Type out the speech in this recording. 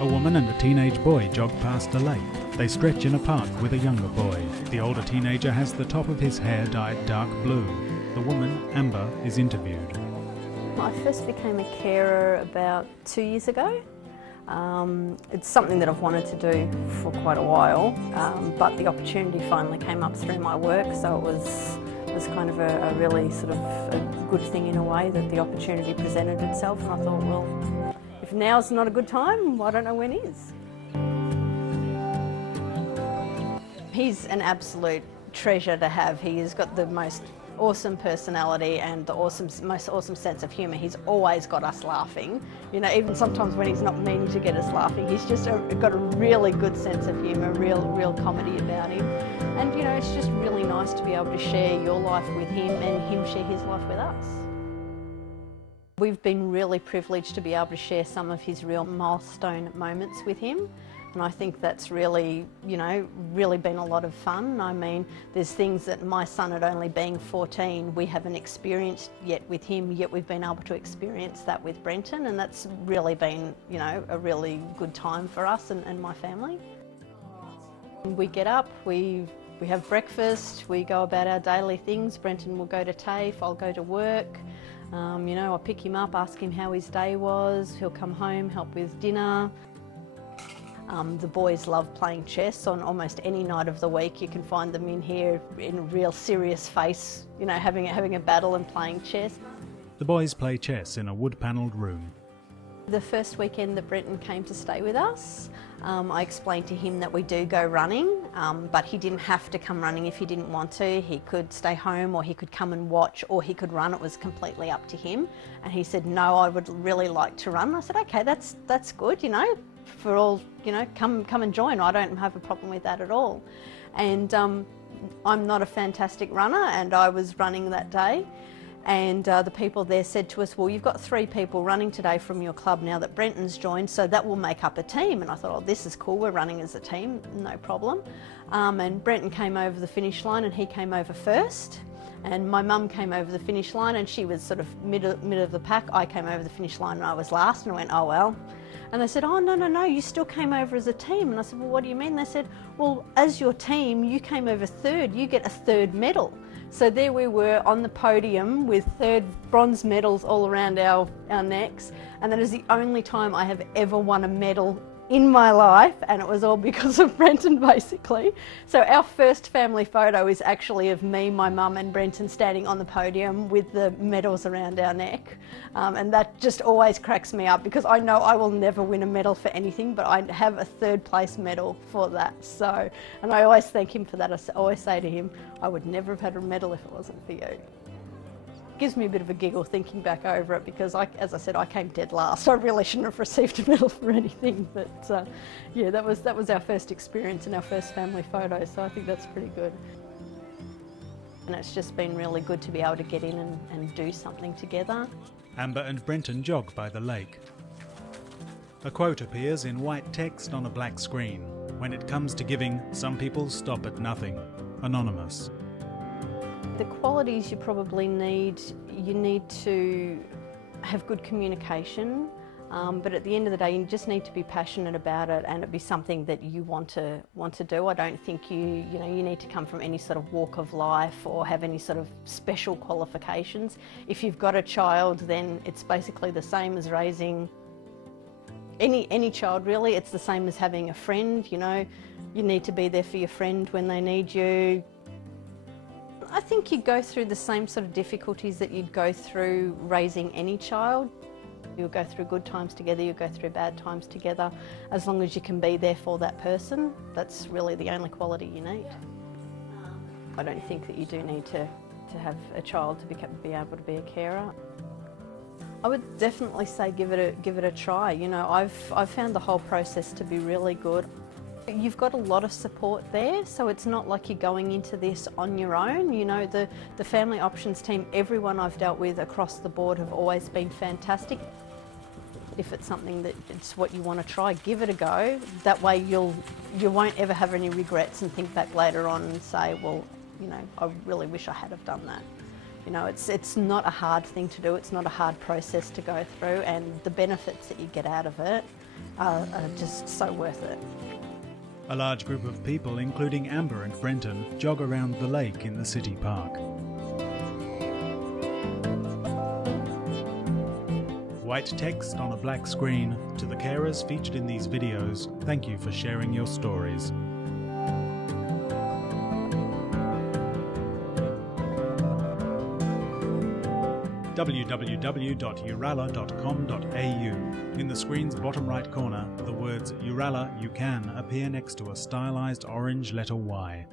A woman and a teenage boy jog past a lake. They stretch in a park with a younger boy. The older teenager has the top of his hair dyed dark blue. The woman, Amber, is interviewed. I first became a carer about 2 years ago. It's something that I've wanted to do for quite a while, but the opportunity finally came up through my work, so it was kind of a really sort of a good thing in a way that the opportunity presented itself, and I thought, well, if now's not a good time, I don't know when is. He's an absolute treasure to have. He has got the most awesome personality and the most awesome sense of humour. He's always got us laughing. You know, even sometimes when he's not meaning to get us laughing, he's just got a really good sense of humour, real comedy about him. And you know, it's just really nice to be able to share your life with him and him share his life with us. We've been really privileged to be able to share some of his real milestone moments with him. And I think that's really, you know, really been a lot of fun. I mean, there's things that my son, at only being 14, we haven't experienced yet with him, yet we've been able to experience that with Brenton, and that's really been, you know, a really good time for us and my family. We get up, we have breakfast, we go about our daily things. Brenton will go to TAFE, I'll go to work. You know, I'll pick him up, ask him how his day was, he'll come home, help with dinner. The boys love playing chess. On almost any night of the week you can find them in here in a real serious face, you know, having a battle and playing chess. The boys play chess in a wood-panelled room. The first weekend that Brenton came to stay with us, I explained to him that we do go running, but he didn't have to come running if he didn't want to. He could stay home, or he could come and watch, or he could run. It was completely up to him. And he said, no, I would really like to run. I said, okay, that's good, you know, for all, you know, come and join. I don't have a problem with that at all. And I'm not a fantastic runner, and I was running that day. And the people there said to us, well, you've got 3 people running today from your club now that Brenton's joined, so that will make up a team. And I thought, oh, this is cool, we're running as a team, no problem. And Brenton came over the finish line, and he came over first. And my mum came over the finish line, and she was sort of mid of the pack. I came over the finish line and I was last, and I went, oh well. And they said, oh, no, you still came over as a team. And I said, well, what do you mean? They said, well, as your team, you came over third, you get a 3rd medal. So there we were on the podium with 3rd bronze medals all around our necks. And that is the only time I have ever won a medal in my life, and it was all because of Brenton, basically. So our first family photo is actually of me, my mum and Brenton standing on the podium with the medals around our neck. And that just always cracks me up, because I know I will never win a medal for anything, but I have a 3rd place medal for that. So, and I always thank him for that. I always say to him, I would never have had a medal if it wasn't for you. Gives me a bit of a giggle thinking back over it, because as I said, I came dead last. I really shouldn't have received a medal for anything, but yeah, that was our first experience and our first family photo, so I think that's pretty good. And it's just been really good to be able to get in and do something together. Amber and Brenton jog by the lake. A quote appears in white text on a black screen. When it comes to giving, some people stop at nothing. Anonymous. The qualities you probably need, you need to have good communication, but at the end of the day you just need to be passionate about it, and it be something that you want to do. I don't think you need to come from any sort of walk of life or have any sort of special qualifications. If you've got a child, then it's basically the same as raising any child, really. It's the same as having a friend, you know. You need to be there for your friend when they need you. I think you go through the same sort of difficulties that you'd go through raising any child. You'll go through good times together, you'll go through bad times together. As long as you can be there for that person, that's really the only quality you need. I don't think that you do need to have a child to be able to be a carer. I would definitely say give it a try. You know, I've found the whole process to be really good. You've got a lot of support there, so it's not like you're going into this on your own. You know, the Family Options team, everyone I've dealt with across the board have always been fantastic. If it's something that it's what you want to try, give it a go. That way you won't ever have any regrets and think back later on and say, well, you know, I really wish I had have done that. You know, it's not a hard thing to do, it's not a hard process to go through, and the benefits that you get out of it are just so worth it. A large group of people, including Amber and Brenton, jog around the lake in the city park. White text on a black screen. To the carers featured in these videos, thank you for sharing your stories. www.yooralla.com.au. In the screen's bottom right corner, the words Yooralla You Can appear next to a stylized orange letter Y.